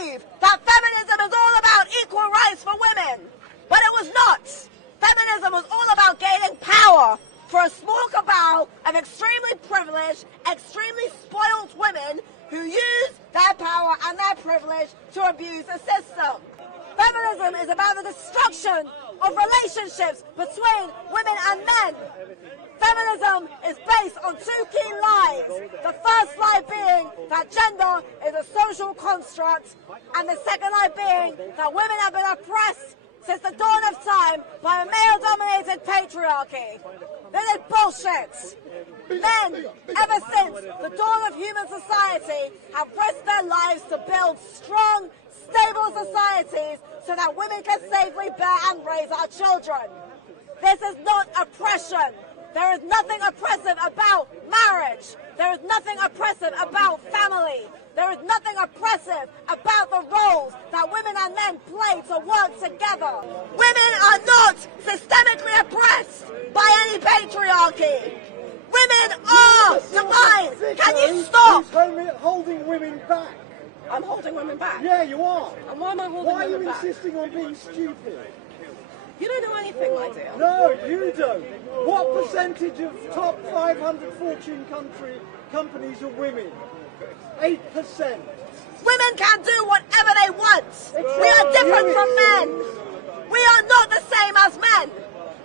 believe that feminism is all about equal rights for women, but it was not. Feminism was all about gaining power for a small cabal of extremely privileged, extremely spoiled women who use their power and their privilege to abuse the system. Feminism is about the destruction of relationships between women and men. Feminism is based on two key lies. The first lie being that gender is a social construct, and the second lie being that women have been oppressed since the dawn of time by a male-dominated patriarchy. This is bullshit. Men, ever since the dawn of human society, have risked their lives to build strong, stable societies so that women can safely bear and raise our children. This is not oppression. There is nothing oppressive about marriage. There is nothing oppressive about family. There is nothing oppressive about the roles that women and men play to work together. Women are not systemically oppressed by any patriarchy. Women are divine. Can you stop? Who's holding women back? I'm holding women back. Yeah, you are. And why am I holding women back? Why are you insisting on being stupid? You don't know anything, my dear. No, you don't. What percentage of top 500 Fortune companies are women? 8%. Women can do whatever they want. We are different from men. We are not the same as men.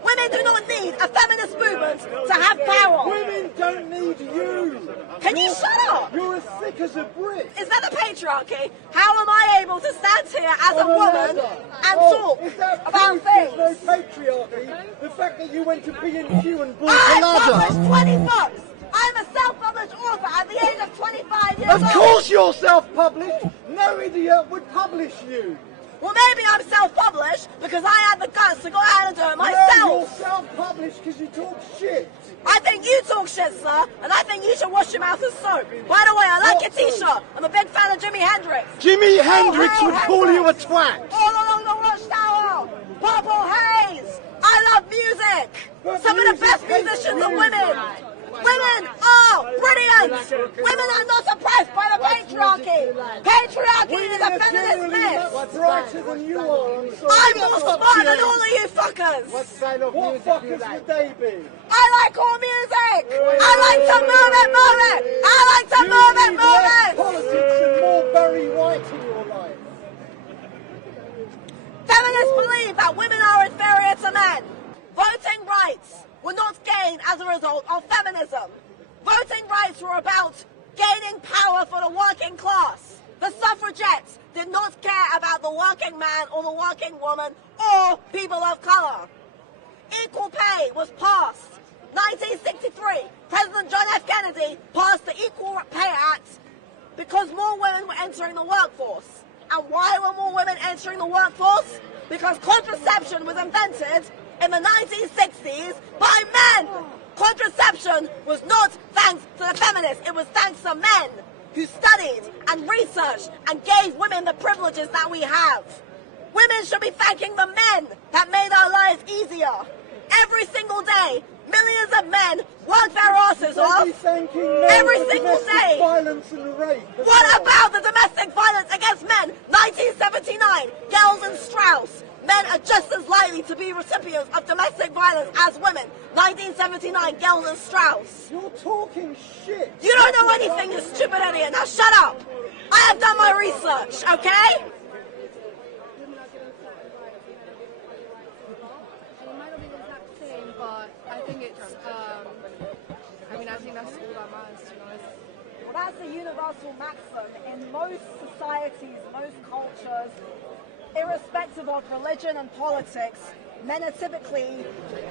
Women do not need a feminist movement to have power. Women don't need you. Can you shut up? You're as thick as a brick. Is that the patriarchy? How am I able to stand here as a woman and talk about things? There's no patriarchy. The fact that you went to B&Q and bought I a ladder. published 20 books. I'm a self-published author at the age of 25 years old. Of course you're self-published. No idiot would publish you. Well, maybe I'm self-published because I had the guts to go out and do it myself. No, you're self-published because you talk shit. I think you talk shit, sir, and I think you should wash your mouth with soap. By the way, I like your t-shirt. I'm a big fan of Jimi Hendrix. Jimi Hendrix would call you a twat. All along the watchtower, Purple Haze. I love music. But Some of the best musicians are women. Women are brilliant. Women are not oppressed by the patriarchy. Patriarchy is a feminist myth. Brighter than you are. I'm more smart than all of you fuckers. What fuckers would they be? I like all music. I like to move it, move it. I like to move it, move it. Politics and more Barry White in your life. Feminists believe that women are inferior to men. Voting rights were not gained as a result of feminism. Voting rights were about gaining power for the working class. The suffragettes did not care about the working man or the working woman or people of color. Equal pay was passed. 1963, President John F. Kennedy passed the Equal Pay Act because more women were entering the workforce. And why were more women entering the workforce? Because contraception was invented in the 1960s by men. Contraception was not thanks to the feminists, it was thanks to men who studied and researched and gave women the privileges that we have. Women should be thanking the men that made our lives easier. Every single day, millions of men work their asses off. Every single day. Violence and rape. What about the domestic violence against men? 1979, Gels and Strauss. Men are just as likely to be recipients of domestic violence as women. 1979, Gels and Strauss. You're talking shit. You don't know anything, you stupid idiot. Now shut up. I have done my research, okay? I think that's all that matters, to be honest. Well, that's a universal maxim in most societies, most cultures, irrespective of religion and politics. Men are typically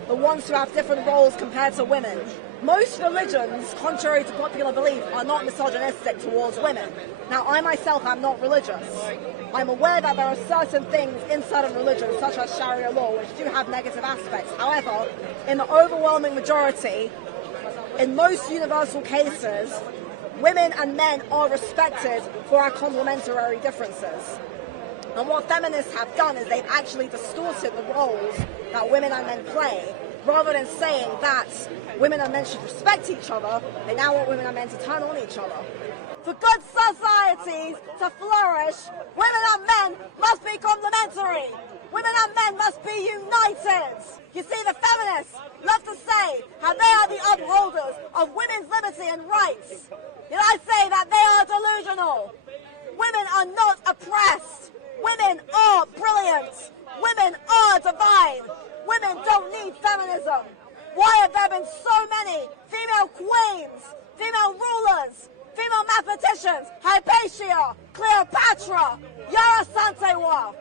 the ones who have different roles compared to women. Most religions, contrary to popular belief, are not misogynistic towards women. Now, I myself am not religious. I'm aware that there are certain things in certain religions, such as Sharia law, which do have negative aspects. However, in the overwhelming majority, in most universal cases, women and men are respected for our complementary differences. And what feminists have done is they've actually distorted the roles that women and men play. Rather than saying that women and men should respect each other, they now want women and men to turn on each other. For good societies to flourish, women and men must be complementary. Women and men must be united. You see, the feminists love to say how they are the upholders of women's liberty and rights. Yet I say that they are delusional. Women are not oppressed. Women are brilliant. Women are divine. Women don't need feminism. Why have there been so many female queens, female rulers, female mathematicians, Hypatia, Cleopatra, Yara Santewa,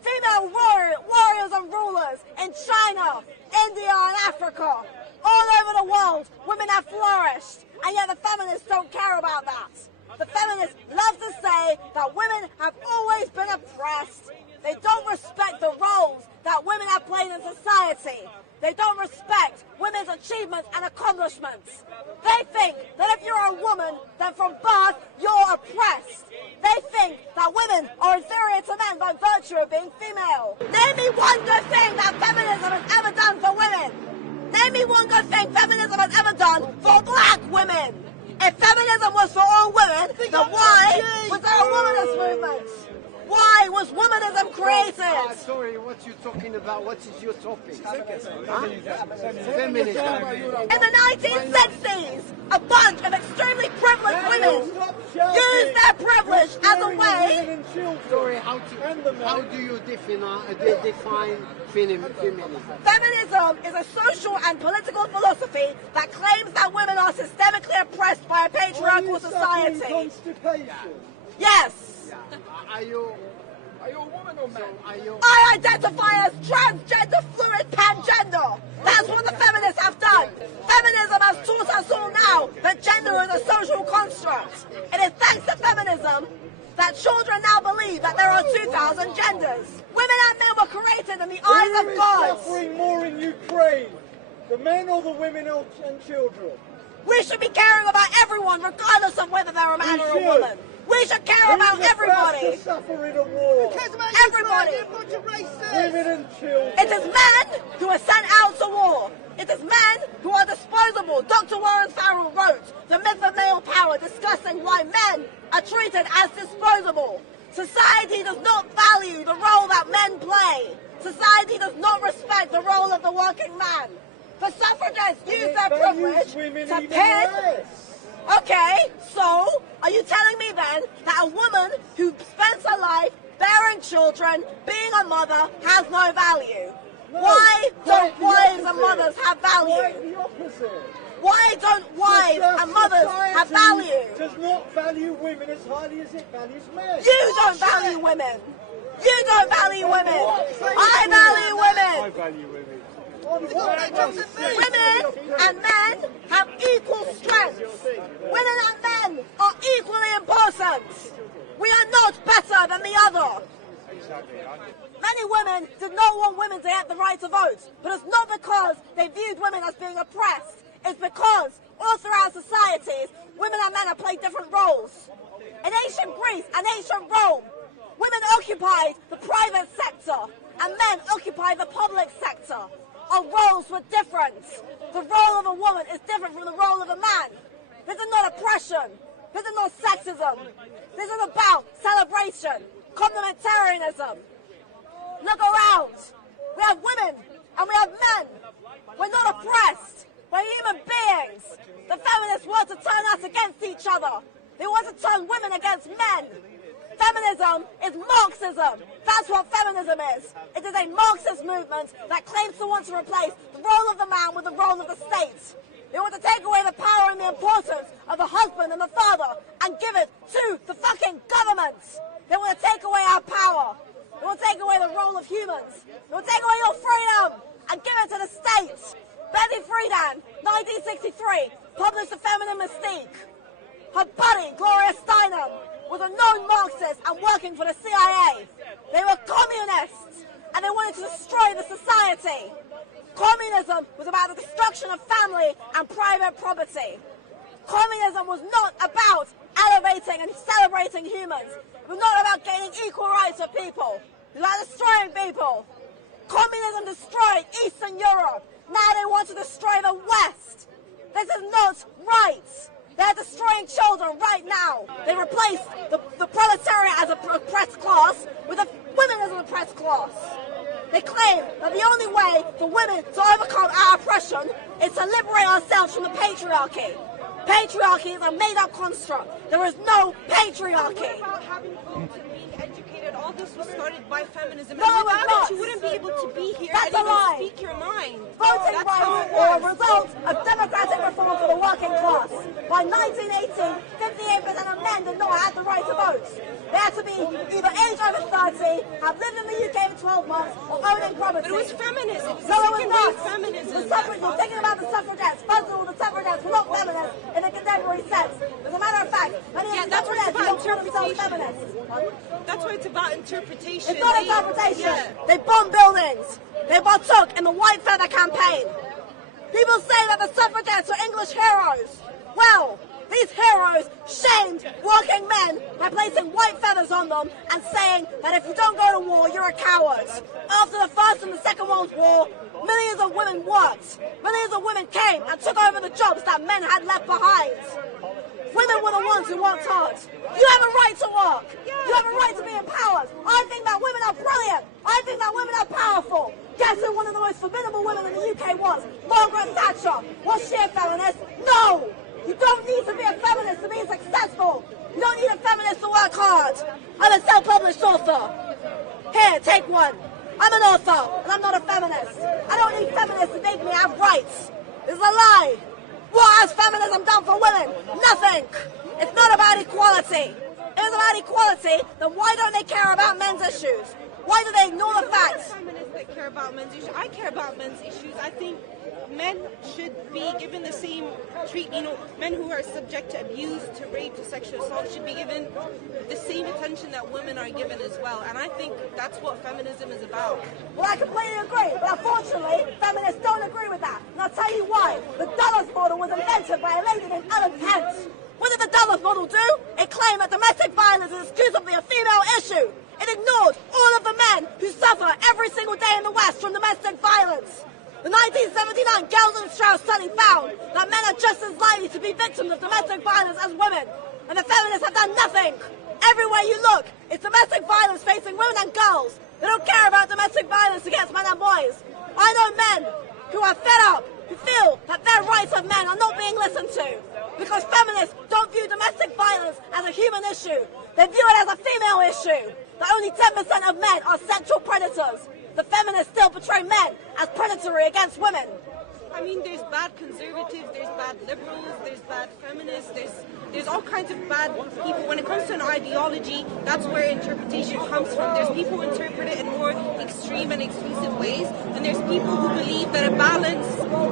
female warriors and rulers in China, India and Africa? All over the world, women have flourished, and yet the feminists don't care about that. The feminists love to say that women have always been oppressed. They don't respect the roles that women have played in society. They don't respect women's achievements and accomplishments. They think that if you're a woman, then from birth you're oppressed. They think that women are inferior to men by virtue of being female. Name me one good thing that feminism has ever done for women. Name me one good thing feminism has ever done for black women. If feminism was for all women, then why was there a womanist movement? Why was womanism created? Sorry, what you talking about? What is your topic? Feminism. In the 1960s, a bunch of extremely privileged women used their privilege as a way. Sorry, how do you define feminism? Feminism is a social and political philosophy that claims that women are systemically oppressed by a patriarchal society. Yes. Are you a woman or man? I identify as transgender, fluid, pangender. That's what the feminists have done. Feminism has taught us all now that gender is a social construct. It is thanks to feminism that children now believe that there are 2,000 genders. Women and men were created in the eyes of God. Who is suffering more in Ukraine, the men or the women and children? We should be caring about everyone, regardless of whether they're a man or a woman. We should care about everybody. Suffer in a war? Everybody. Women and children. It is men who are sent out to war. It is men who are disposable. Dr. Warren Farrell wrote The Myth of Male Power, discussing why men are treated as disposable. Society does not value the role that men play. Society does not respect the role of the working man. The suffragists use their privilege to pin. Okay, so are you telling me then that a woman who spends her life bearing children, being a mother, has no value? No, why don't wives and mothers have value? Quite the opposite. Why don't wives and mothers have value? Does not value women as highly as it values men. You don't value women. You don't value women. I value women. I value women. Women and men have equal strengths. Women and men are equally important. We are not better than the other. Many women did not want women to get the right to vote, but it's not because they viewed women as being oppressed. It's because all throughout societies, women and men have played different roles. In ancient Greece and ancient Rome, women occupied the private sector and men occupied the public sector. Our roles were different. The role of a woman is different from the role of a man. This is not oppression. This is not sexism. This is about celebration, complementarianism. Look around. We have women and we have men. We're not oppressed. We're human beings. The feminists want to turn us against each other. They want to turn women against men. Feminism is Marxism. That's what feminism is. It is a Marxist movement that claims to want to replace the role of the man with the role of the state. They want to take away the power and the importance of the husband and the father and give it to the fucking government. They want to take away our power. They want to take away the role of humans. They want to take away your freedom and give it to the state. Betty Friedan, 1963, published The Feminine Mystique. Her buddy, Gloria Steinem, was a known Marxist and working for the CIA. They were communists and they wanted to destroy the society. Communism was about the destruction of family and private property. Communism was not about elevating and celebrating humans. It was not about gaining equal rights for people. It was about destroying people. Communism destroyed Eastern Europe. Now they want to destroy the West. This is not right. They're destroying children right now. They replaced the proletariat as a oppressed class with the women as an oppressed class. They claim that the only way for women to overcome our oppression is to liberate ourselves from the patriarchy. Patriarchy is a made-up construct. There is no patriarchy. What about having votes and being educated? All this was started by feminism. No, and without it's not. it, you wouldn't be able to be here That's and a even lie. speak your mind. Voting That's how rights it are a was. result of democratic reform for the working class. By 1918, 58% of men did not have the right to vote. They had to be either aged over 30, have lived in the UK for 12 months, or owning property. But it was feminism. It was No, it was second not. wave feminism. The suffrage, you're thinking about the suffragettes. First of all, the suffragettes were not feminists in the contemporary sense. As a matter of fact, many of the that's what it's suffragettes about, don't call themselves feminists. That's why it's about interpretation. It's not interpretation. Yeah. They bombed buildings. They partook in the White Feather campaign. People say that the suffragettes are English heroes. Well, these heroes shamed working men by placing white feathers on them and saying that if you don't go to war, you're a coward. After the First and the Second World War, millions of women worked. Millions of women came and took over the jobs that men had left behind. Women were the ones who worked hard. You have a right to work. You have a right to be empowered. I think that women are brilliant. I think that women are powerful. Guess who one of the most formidable women in the UK was? Margaret Thatcher. Was she a feminist? No. You don't need to be a feminist to be successful. You don't need a feminist to work hard. I'm a self-published author. Here, take one. I'm an author, and I'm not a feminist. I don't need feminists to make me have rights. It's a lie. What has feminism done for women? Nothing. It's not about equality. If it's about equality, then why don't they care about men's issues? Why do they ignore the facts? Feminists that care about men's issues. I care about men's issues. I think men should be given the same treat. You know, men who are subject to abuse, to rape, to sexual assault should be given the same attention that women are given as well. And I think that's what feminism is about. Well, I completely agree, but unfortunately, feminists don't agree with that. And I'll tell you why. The Dulles model was invented by a lady named Ellen Pence. What did the Dulles model do? It claimed that domestic violence is exclusively a female issue. It ignored all of the men who suffer every single day in the West from domestic violence. The 1979 Gelden Strauss study found that men are just as likely to be victims of domestic violence as women. And the feminists have done nothing. Everywhere you look, it's domestic violence facing women and girls. They don't care about domestic violence against men and boys. I know men who are fed up, who feel that their rights of men are not being listened to. Because feminists don't view domestic violence as a human issue. They view it as a female issue. That only 10% of men are sexual predators. The feminists still portray men as predatory against women. I mean, there's bad conservatives, there's bad liberals, there's bad feminists, there's all kinds of bad people. When it comes to an ideology, that's where interpretation comes from. There's people who interpret it in more extreme and exclusive ways, and there's people who believe that a balance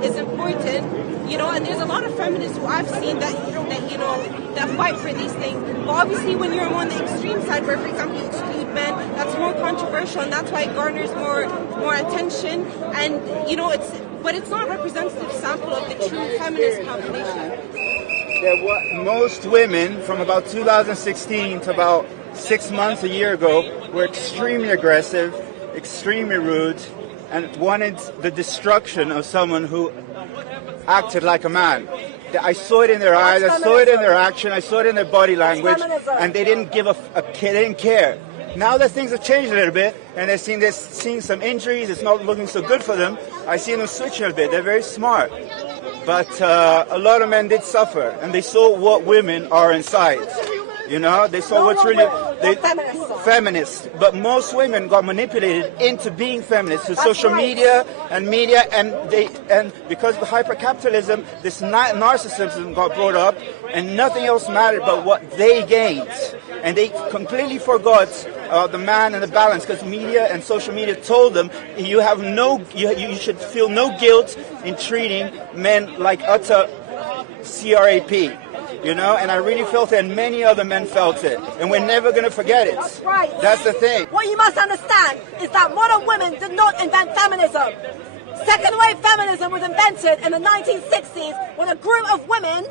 is important, you know, and there's a lot of feminists who I've seen that you know, that fight for these things. But obviously when you're on the extreme side, where for example you exclude men, that's more controversial, and that's why it garners more attention, and you know, but it's not a representative sample of the true feminist population. There were most women from about 2016 to about 6 months, a year ago, were extremely aggressive, extremely rude, and wanted the destruction of someone who acted like a man. I saw it in their eyes, I saw it in their action, I saw it in their body language, and they didn't give they didn't care. Now that things have changed a little bit, and they're seeing some injuries, it's not looking so good for them, I see them switching a bit. They're very smart. But a lot of men did suffer, and they saw what women are inside. You know, they saw what's really feminists. But most women got manipulated into being feminists through social media, and because of the hyper-capitalism, this narcissism got brought up, and nothing else mattered but what they gained. And they completely forgot the man and the balance, because media and social media told them you should feel no guilt in treating men like utter crap. You know, and I really felt it, and many other men felt it, and we're never going to forget it. That's right. That's the thing. What you must understand is that modern women did not invent feminism. Second wave feminism was invented in the 1960s when a group of women,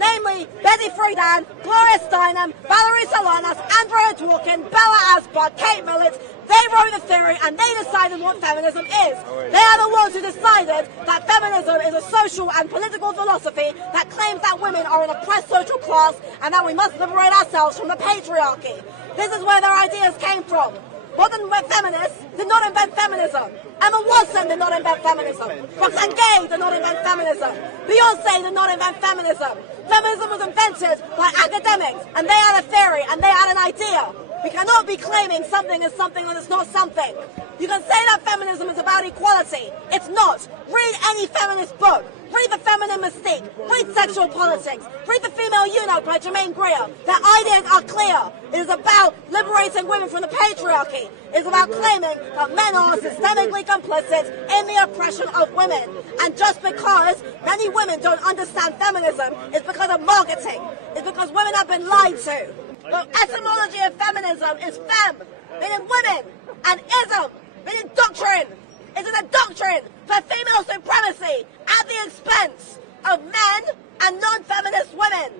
namely Betty Friedan, Gloria Steinem, Valerie Solanas, Andrea Dworkin, Bella Asbach, Kate Millett, They wrote the theory and they decided what feminism is. They are the ones who decided that feminism is a social and political philosophy that claims that women are an oppressed social class and that we must liberate ourselves from the patriarchy. This is where their ideas came from. Modern feminists did not invent feminism. Emma Watson did not invent feminism. Roxane Gay did not invent feminism. Beyonce did not invent feminism. Feminism was invented by academics, and they had a theory, and they had an idea. We cannot be claiming something is something that is not something. You can say that feminism is about equality. It's not. Read any feminist book. Read The Feminine Mystique. Read Sexual Politics. Read The Female Eunuch by Germaine Greer. Their ideas are clear. It is about liberating women from the patriarchy. It is about claiming that men are systemically complicit in the oppression of women. And just because many women don't understand feminism is because of marketing. It's because women have been lied to. The etymology of feminism is fem, meaning women, and ism, meaning doctrine. It is a doctrine for female supremacy at the expense of men and non-feminist women.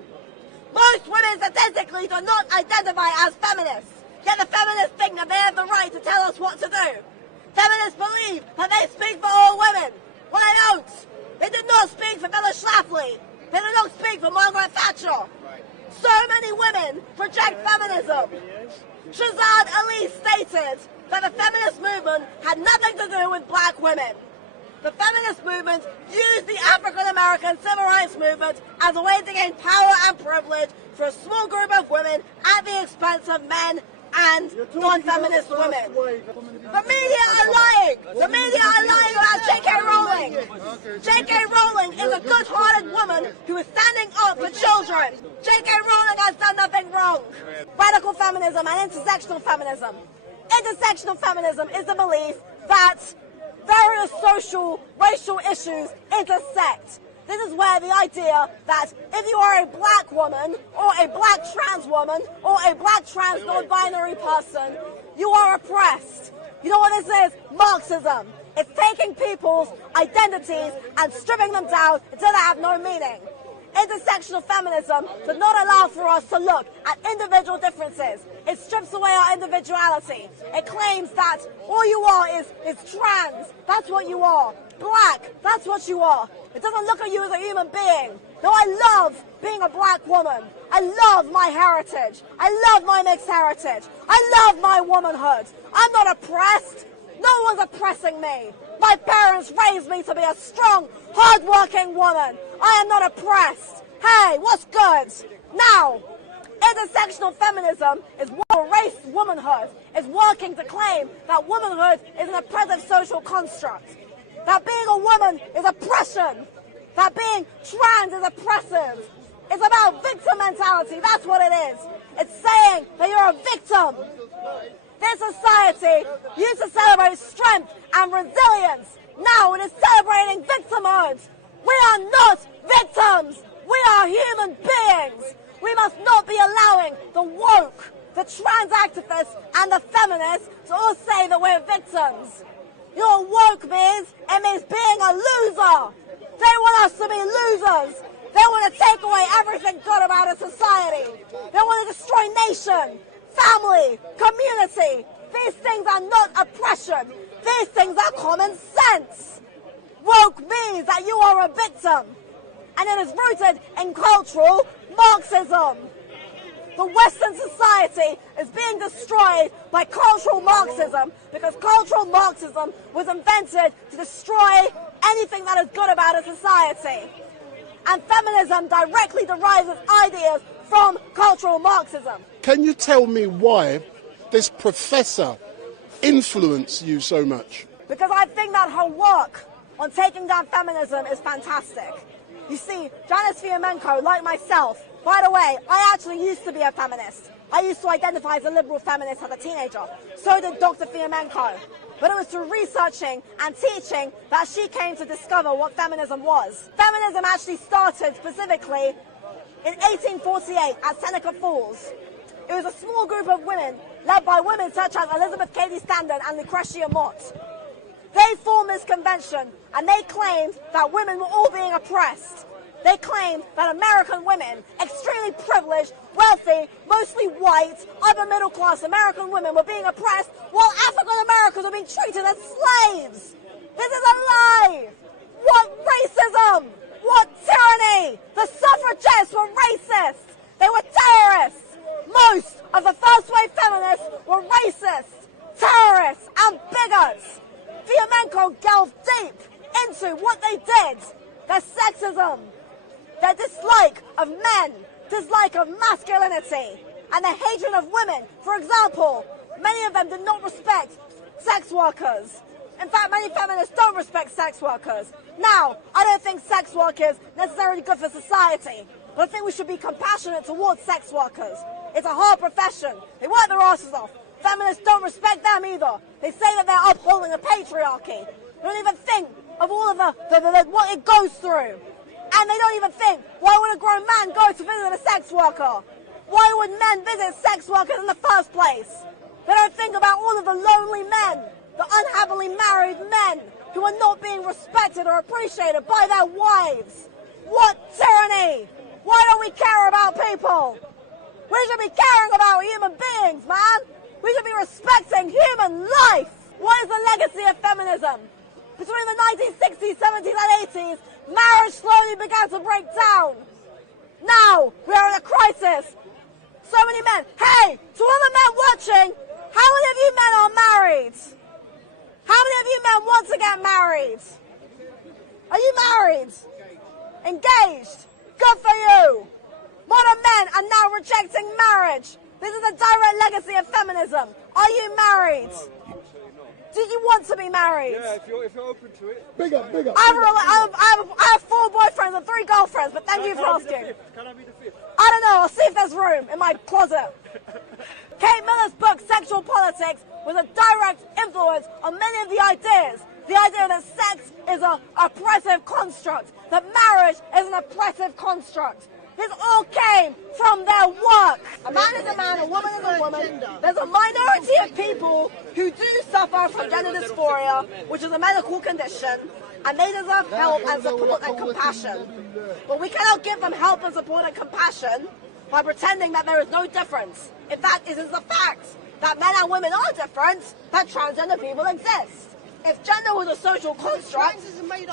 Most women statistically do not identify as feminists, yet the feminists think that they have the right to tell us what to do. Feminists believe that they speak for all women. Well, they don't. They did not speak for Bella Schlafly. They did not speak for Margaret Thatcher. So many women reject feminism. Shazad Ali stated that the feminist movement had nothing to do with black women. The feminist movement used the African American civil rights movement as a way to gain power and privilege for a small group of women at the expense of men and non-feminist women. The media are lying. The media are lying about J.K. Rowling. J.K. Rowling is a good-hearted woman who is standing up for children. J.K. Rowling has done nothing wrong. Radical feminism and intersectional feminism. Intersectional feminism is the belief that various social, racial issues intersect. This is where the idea that if you are a black woman, or a black trans woman, or a black trans non-binary person, you are oppressed. You know what this is? Marxism. It's taking people's identities and stripping them down until they have no meaning. Intersectional feminism does not allow for us to look at individual differences. It strips away our individuality. It claims that all you are is trans. That's what you are. Black. That's what you are. It doesn't look at you as a human being. Though I love being a black woman. I love my heritage. I love my mixed heritage. I love my womanhood. I'm not oppressed. No one's oppressing me. My parents raised me to be a strong, hard-working woman. I am not oppressed. Hey, what's good? Now, intersectional feminism is what race womanhood is working to claim that womanhood is an oppressive social construct. That being a woman is oppression. That being trans is oppressive. It's about victim mentality. That's what it is. It's saying that you're a victim. This society used to celebrate strength and resilience. Now it is celebrating victimhood. We are not victims. We are human beings. We must not be allowing the woke, the trans activists, and the feminists to all say that we're victims. You know what woke means? It means being a loser. They want us to be losers. They want to take away everything good about a society. They want to destroy nation, family, community. These things are not oppression. These things are common sense. Woke means that you are a victim. And it is rooted in cultural Marxism. The Western society is being destroyed by cultural Marxism because cultural Marxism was invented to destroy anything that is good about a society. And feminism directly derives its ideas from cultural Marxism. Can you tell me why this professor influenced you so much? Because I think that her work on taking down feminism is fantastic. You see, Janice Fiamenko, like myself, by the way, I actually used to be a feminist. I used to identify as a liberal feminist as a teenager. So did Dr. Fiamenko. But it was through researching and teaching that she came to discover what feminism was. Feminism actually started specifically in 1848 at Seneca Falls. It was a small group of women led by women such as Elizabeth Cady Stanton and Lucretia Mott. They formed this convention and they claimed that women were all being oppressed. they claim that American women, extremely privileged, wealthy, mostly white, upper middle class American women were being oppressed while African Americans were being treated as slaves. This is a lie. What racism? What tyranny? The suffragettes were racist. They were terrorists. Most of the first wave feminists were racist, terrorists, and bigots. Fiamenko delved deep into what they did, their sexism, their dislike of men, dislike of masculinity, and their hatred of women. For example, many of them did not respect sex workers. In fact, many feminists don't respect sex workers. Now, I don't think sex work is necessarily good for society, but I think we should be compassionate towards sex workers. It's a hard profession. They work their asses off. Feminists don't respect them either. They say that they're upholding a patriarchy. They don't even think of all of what it goes through. And they don't even think, why would a grown man go to visit a sex worker? Why would men visit sex workers in the first place? They don't think about all of the lonely men, the unhappily married men who are not being respected or appreciated by their wives. What tyranny! Why don't we care about people? We should be caring about human beings, man. We should be respecting human life. What is the legacy of feminism? Between the 1960s, 70s, and 80s, marriage slowly began to break down. Now, we are in a crisis. So many men. Hey, to all the men watching, how many of you men are married? How many of you men want to get married? Are you married? Engaged? Good for you. Modern men are now rejecting marriage. This is a direct legacy of feminism. Are you married? Do you want to be married? Yeah, if you're open to it. Big up, big up. I have 4 boyfriends and 3 girlfriends, but thank you for asking. Can I be the fifth? I don't know. I'll see if there's room in my closet. Kate Miller's book, Sexual Politics, was a direct influence on many of the ideas. The idea that sex is an oppressive construct, that marriage is an oppressive construct. This all came from their work. A man is a man, a woman is a woman. There's a minority of people who do suffer from gender dysphoria, which is a medical condition, and they deserve help and support and compassion. But we cannot give them help and support and compassion by pretending that there is no difference. In fact, it is a fact that men and women are different, that transgender people exist. If gender was a social construct,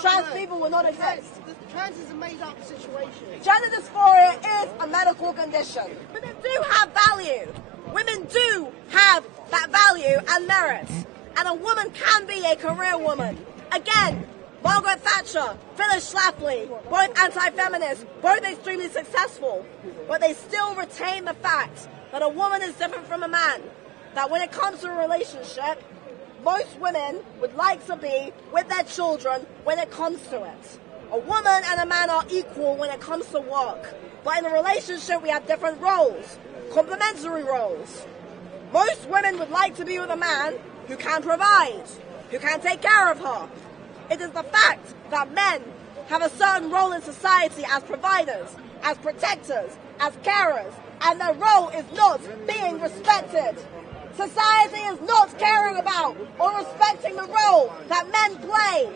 trans people would not exist. Trans is a made-up situation. Gender dysphoria is a medical condition. Women do have value. Women do have that value and merit. And a woman can be a career woman. Again, Margaret Thatcher, Phyllis Schlafly, both anti-feminists, both extremely successful. But they still retain the fact that a woman is different from a man. That when it comes to a relationship, most women would like to be with their children when it comes to it. A woman and a man are equal when it comes to work. But in a relationship, we have different roles, complementary roles. Most women would like to be with a man who can provide, who can take care of her. It is the fact that men have a certain role in society as providers, as protectors, as carers, and their role is not being respected. Society is not caring about or respecting the role that men play.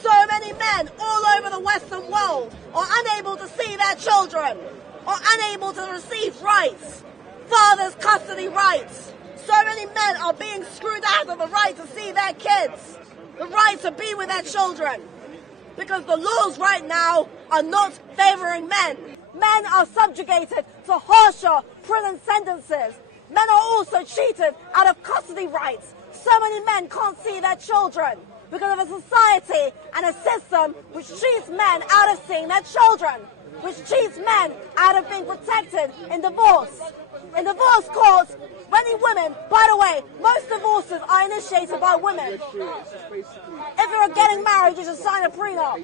So many men all over the Western world are unable to see their children, are unable to receive rights, fathers' custody rights. So many men are being screwed out of the right to see their kids, the right to be with their children, because the laws right now are not favoring men. Men are subjugated to harsher prison sentences. Men are also cheated out of custody rights. So many men can't see their children because of a society and a system which cheats men out of seeing their children, which cheats men out of being protected in divorce. In divorce courts, many women, by the way, most divorces are initiated by women. If you're getting married, you should sign a prenup.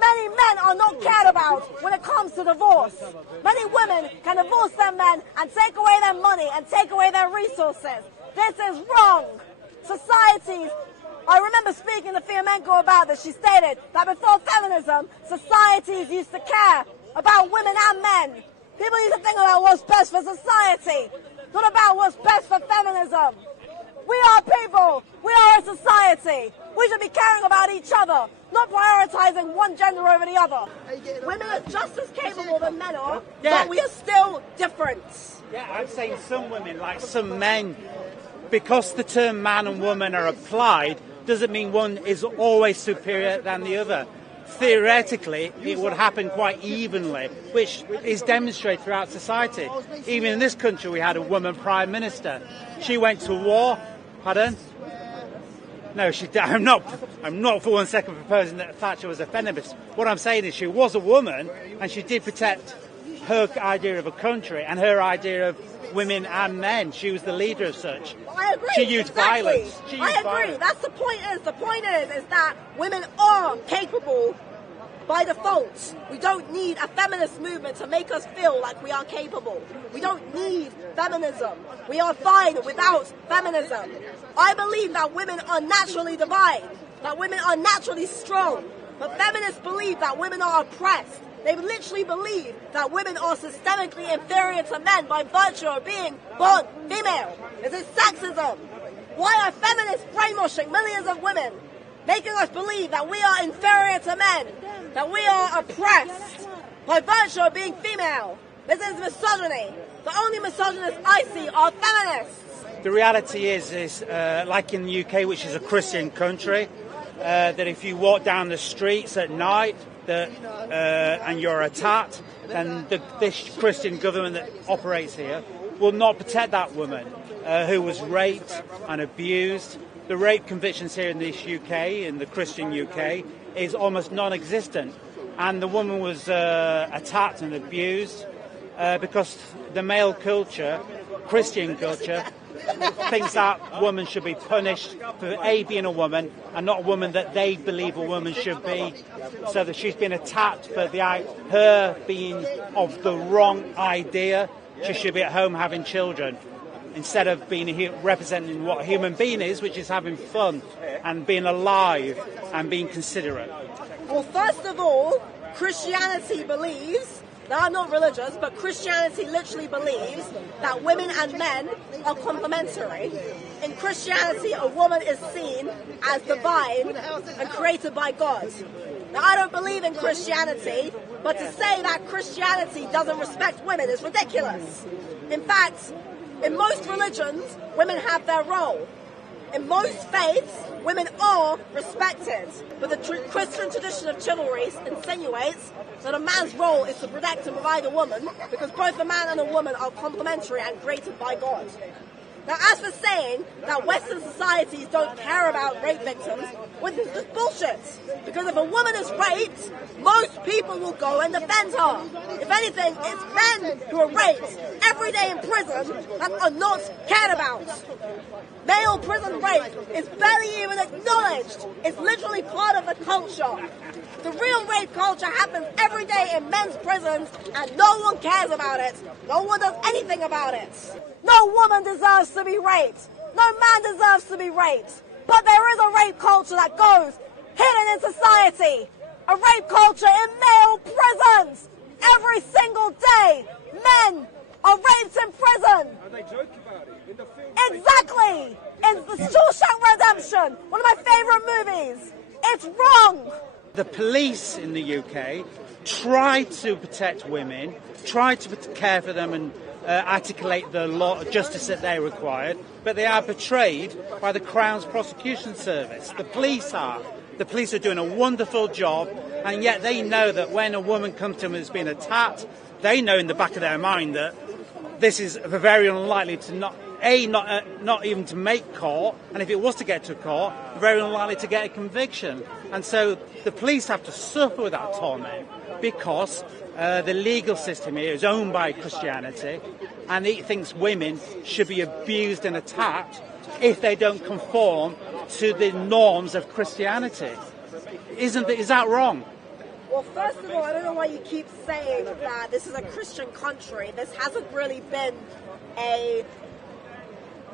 Many men are not cared about when it comes to divorce. Many women can divorce their men and take away their money and take away their resources. This is wrong. Societies, I remember speaking to Fiamenko about this. She stated that before feminism, societies used to care about women and men. People used to think about what's best for society, not about what's best for feminism. We are people. We are a society. We should be caring about each other, not prioritizing one gender over the other. Women are just as capable than men are, but we are still different. Yeah, I'm saying some women, like some men, because the term man and woman are applied, doesn't mean one is always superior than the other. Theoretically, it would happen quite evenly, which is demonstrated throughout society. Even in this country, we had a woman prime minister. She went to war. Pardon? No, I'm not for 1 second proposing that Thatcher was a feminist. What I'm saying is she was a woman, and she did protect her idea of a country and her idea of women and men. She was the leader of such. I agree. She used violence. I agree. That's the point. The point is that women are capable by default. We don't need a feminist movement to make us feel like we are capable. We don't need feminism. We are fine without feminism. I believe that women are naturally divine, that women are naturally strong, but feminists believe that women are oppressed. They literally believe that women are systemically inferior to men by virtue of being born female. This is sexism. Why are feminists brainwashing millions of women, making us believe that we are inferior to men, that we are oppressed by virtue of being female? This is misogyny. The only misogynists I see are feminists. The reality is like in the UK, which is a Christian country, that if you walk down the streets at night and you're attacked, then this Christian government that operates here will not protect that woman who was raped and abused. The rape convictions here in this UK, in the Christian UK, is almost non-existent. And the woman was attacked and abused because the male culture, Christian culture, thinks that woman should be punished for being a woman and not a woman that they believe a woman should be. So that she's been attacked for her being of the wrong idea. She should be at home having children instead of representing what a human being is, which is having fun and being alive and being considerate. Well, first of all, Christianity believes, now I'm not religious, but Christianity literally believes that women and men are complementary. In Christianity, a woman is seen as divine and created by God. Now, I don't believe in Christianity, but to say that Christianity doesn't respect women is ridiculous. In fact, in most religions, women have their role. In most faiths, women are respected, but the Christian tradition of chivalry insinuates that a man's role is to protect and provide a woman, because both a man and a woman are complementary and created by God. Now, as for saying that Western societies don't care about rape victims, well, this is just bullshit. Because if a woman is raped, most people will go and defend her. If anything, it's men who are raped every day in prison that are not cared about. Male prison rape is barely even acknowledged. It's literally part of the culture. The real rape culture happens every day in men's prisons, and no one cares about it. No one does anything about it. No woman deserves to be raped. No man deserves to be raped. But there is a rape culture that goes hidden in society. A rape culture in male prisons. Every single day, men are raped in prison. And they joke about it in the film. Exactly. In The Shawshank Redemption, one of my favourite movies. It's wrong. The police in the UK try to protect women, try to care for them and articulate the law of justice that they required, but they are betrayed by the Crown's prosecution service. The police are. The police are doing a wonderful job, and yet they know that when a woman comes to them and has been attacked, they know in the back of their mind that this is very unlikely to not even to make court, and if it was to get to court, very unlikely to get a conviction. And so the police have to suffer with that torment because the legal system here is owned by Christianity, and it thinks women should be abused and attacked if they don't conform to the norms of Christianity. Is that wrong? Well, first of all, I don't know why you keep saying that this is a Christian country. This hasn't really been a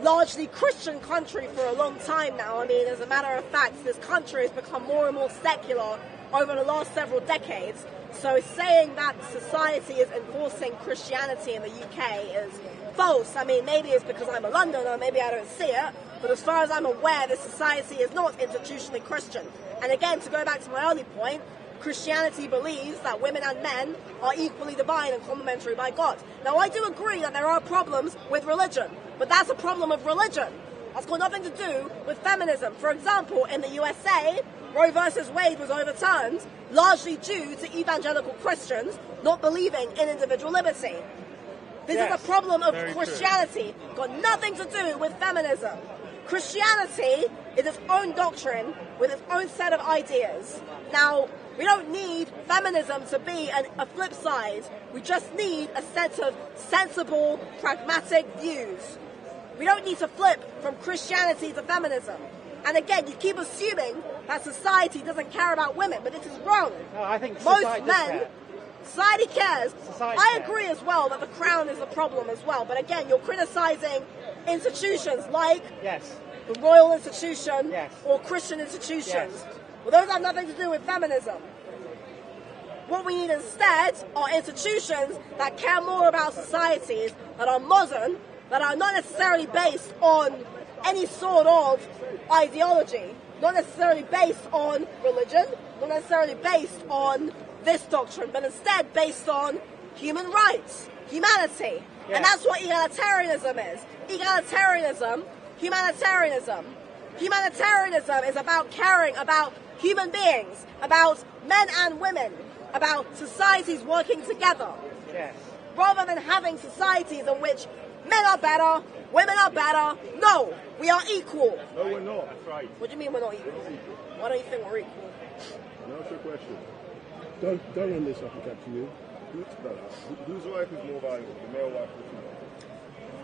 largely Christian country for a long time now. I mean, as a matter of fact, this country has become more and more secular over the last several decades. So saying that society is enforcing Christianity in the UK is false. I mean, maybe it's because I'm a Londoner, maybe I don't see it, but as far as I'm aware, this society is not institutionally Christian. And again, to go back to my early point, Christianity believes that women and men are equally divine and complementary by God. Now, I do agree that there are problems with religion, but that's a problem of religion. That's got nothing to do with feminism. For example, in the USA, Roe versus Wade was overturned largely due to evangelical Christians not believing in individual liberty. This is a problem of Christianity, got nothing to do with feminism. Christianity is its own doctrine with its own set of ideas. Now, we don't need feminism to be a flip side. We just need a set of sensible, pragmatic views. We don't need to flip from Christianity to feminism. And again, you keep assuming that society doesn't care about women, but this is wrong. No, I think most society men, society cares. Society I cares. agree as well that the crown is a problem as well. But again, you're criticizing institutions like the royal institution or Christian institutions. Well, those have nothing to do with feminism. What we need instead are institutions that care more about societies that are modern, that are not necessarily based on any sort of ideology, not necessarily based on religion, not necessarily based on this doctrine, but instead based on human rights, humanity. And that's what egalitarianism is. Egalitarianism, humanitarianism. Humanitarianism is about caring about human beings, about men and women, about societies working together. Rather than having societies in which men are better, women are better. No, we are equal. No, we're not. That's right. What do you mean we're not equal? Why don't you think we're equal? That's your question. Don't run this up and catch you. Whose life is more valuable, the male life or the female?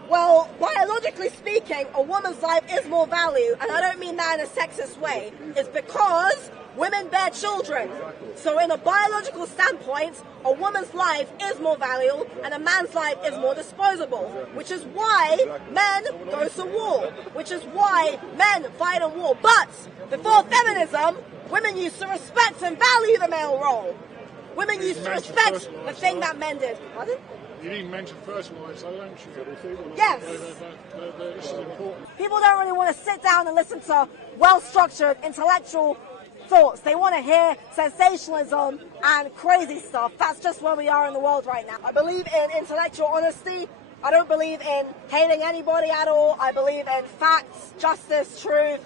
Well, biologically speaking, a woman's life is more valued, and I don't mean that in a sexist way. It's because women bear children. So in a biological standpoint, a woman's life is more valuable and a man's life is more disposable, which is why men go to war, which is why men fight in war. But before feminism, women used to respect and value the male role. Women used to respect the thing that men did. Pardon? You didn't mention first wives, though, don't you? Yes. This is important. People don't really want to sit down and listen to well-structured intellectual thoughts. They want to hear sensationalism and crazy stuff. That's just where we are in the world right now. I believe in intellectual honesty. I don't believe in hating anybody at all. I believe in facts, justice, truth,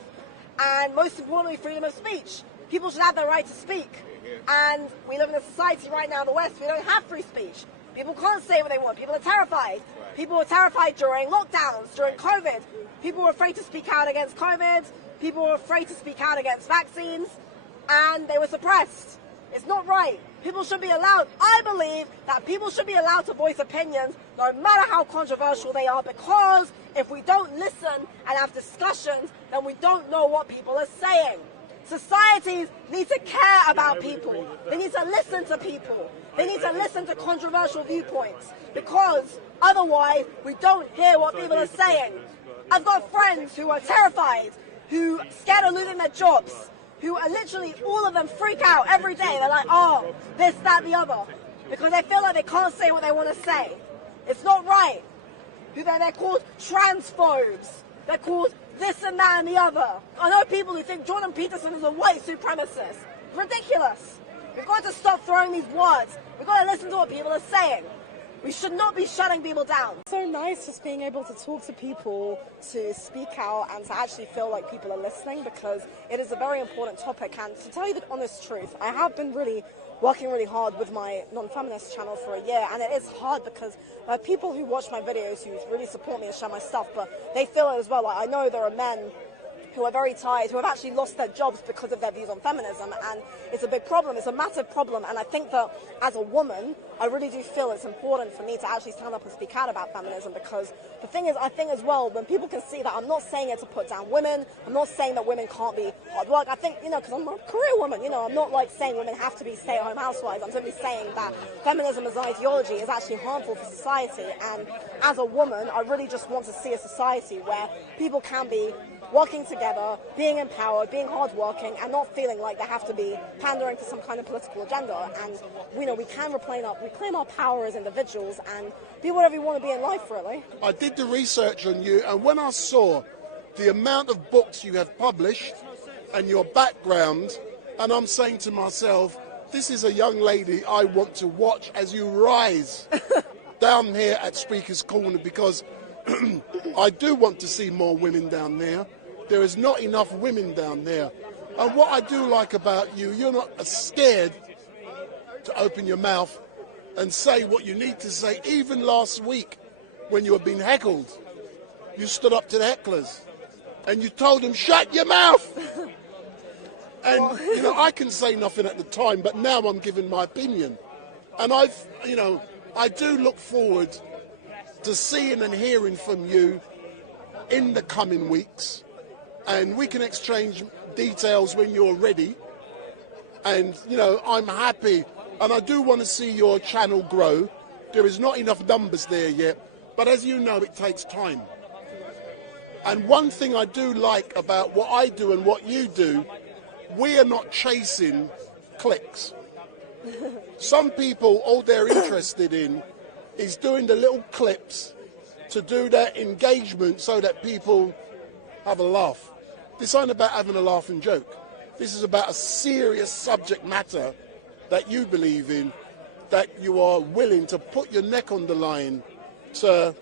and most importantly, freedom of speech. People should have the right to speak. And we live in a society right now in the West, we don't have free speech. People can't say what they want. People are terrified. People were terrified during lockdowns, during COVID. People were afraid to speak out against COVID. People were afraid to speak out against vaccines. And they were suppressed. It's not right. People should be allowed, I believe that people should be allowed to voice opinions no matter how controversial they are, because if we don't listen and have discussions, then we don't know what people are saying. Societies need to care about people. They need to listen to people. They need to listen to controversial viewpoints, because otherwise we don't hear what people are saying. I've got friends who are terrified, who are scared of losing their jobs, who are literally, all of them freak out every day. They're like, oh, this, that, the other, because they feel like they can't say what they want to say. It's not right. They're called transphobes. They're called this and that and the other. I know people who think Jordan Peterson is a white supremacist. Ridiculous. We've got to stop throwing these words. We've got to listen to what people are saying. We should not be shutting people down. So nice just being able to talk to people, to speak out, and to actually feel like people are listening, because it is a very important topic. And to tell you the honest truth, I have been working really hard with my non-feminist channel for a year, and it is hard because there are people who watch my videos who really support me and share my stuff, but they feel it as well. Like, I know there are men who are very tired, who have actually lost their jobs because of their views on feminism, and it's a big problem, it's a massive problem, and I think that as a woman, I really do feel it's important for me to actually stand up and speak out about feminism, because the thing is, I think as well, when people can see that I'm not saying it to put down women, I'm not saying that women can't be hard work, I think, because I'm a career woman, I'm not like saying women have to be stay-at-home housewives, I'm simply saying that feminism as an ideology is actually harmful for society, and as a woman, I really just want to see a society where people can be working together, being empowered, being hardworking, and not feeling like they have to be pandering to some kind of political agenda. And we can reclaim our power as individuals and be whatever you want to be in life, really. I did the research on you, and when I saw the amount of books you have published and your background, and I'm saying to myself, this is a young lady I want to watch as you rise down here at Speaker's Corner, because I do want to see more women down there. There is not enough women down there. And what I do like about you, you're not scared to open your mouth and say what you need to say. Even last week, when you were being heckled, you stood up to the hecklers and you told them, shut your mouth. And, I can say nothing at the time, but now I'm giving my opinion. And I do look forward to seeing and hearing from you in the coming weeks. And we can exchange details when you're ready. And, I'm happy. And I do want to see your channel grow. There is not enough numbers there yet. But as you know, it takes time. And one thing I do like about what I do and what you do, we are not chasing clicks. Some people, all they're interested in is doing the little clips to do their engagement so that people have a laugh. This ain't about having a laugh and joke. This is about a serious subject matter that you believe in, that you are willing to put your neck on the line to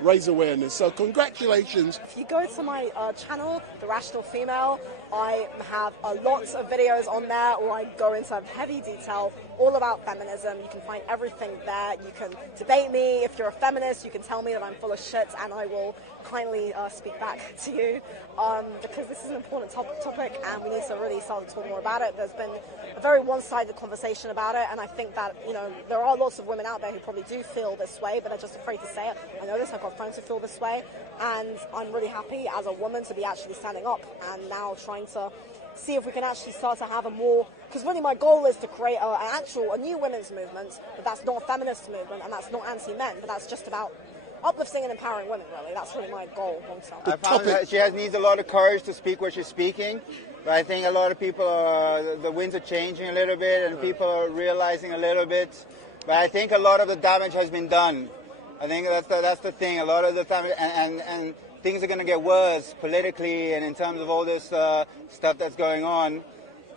raise awareness. So congratulations. If you go to my channel, The Rational Female, I have lots of videos on there where I go into heavy detail all about feminism. You can find everything there. You can debate me. If you're a feminist, you can tell me that I'm full of shit and I will kindly speak back to you, because this is an important topic and we need to really start to talk more about it. There's been a very one-sided conversation about it, and I think that there are lots of women out there who probably do feel this way, but they're just afraid to say it. I know this, I've got friends who feel this way, and I'm really happy as a woman to be actually standing up and now trying to see if we can actually start to have a more, because really my goal is to create a new women's movement, but that's not a feminist movement and that's not anti-men, but that's just about uplifting and empowering women, really. That's really my goal long term. I found that she needs a lot of courage to speak what she's speaking, but I think a lot of people, the winds are changing a little bit and people are realizing a little bit, but I think a lot of the damage has been done. I think that's the thing, a lot of the time, and things are going to get worse politically and in terms of all this stuff that's going on.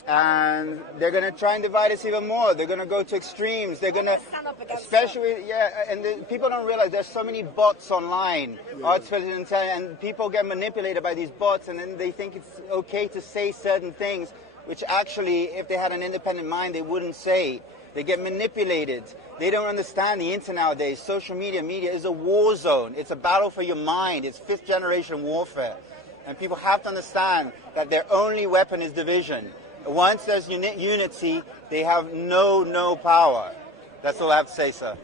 And they're going to try and divide us even more. They're going to go to extremes. They're going to, especially, and people don't realize there's so many bots online, and people get manipulated by these bots, and then they think it's okay to say certain things, which actually, if they had an independent mind, they wouldn't say. They get manipulated. They don't understand the internet nowadays. Social media is a war zone. It's a battle for your mind. It's fifth generation warfare. And people have to understand that their only weapon is division. Once there's unity, they have no power. That's all I have to say, sir.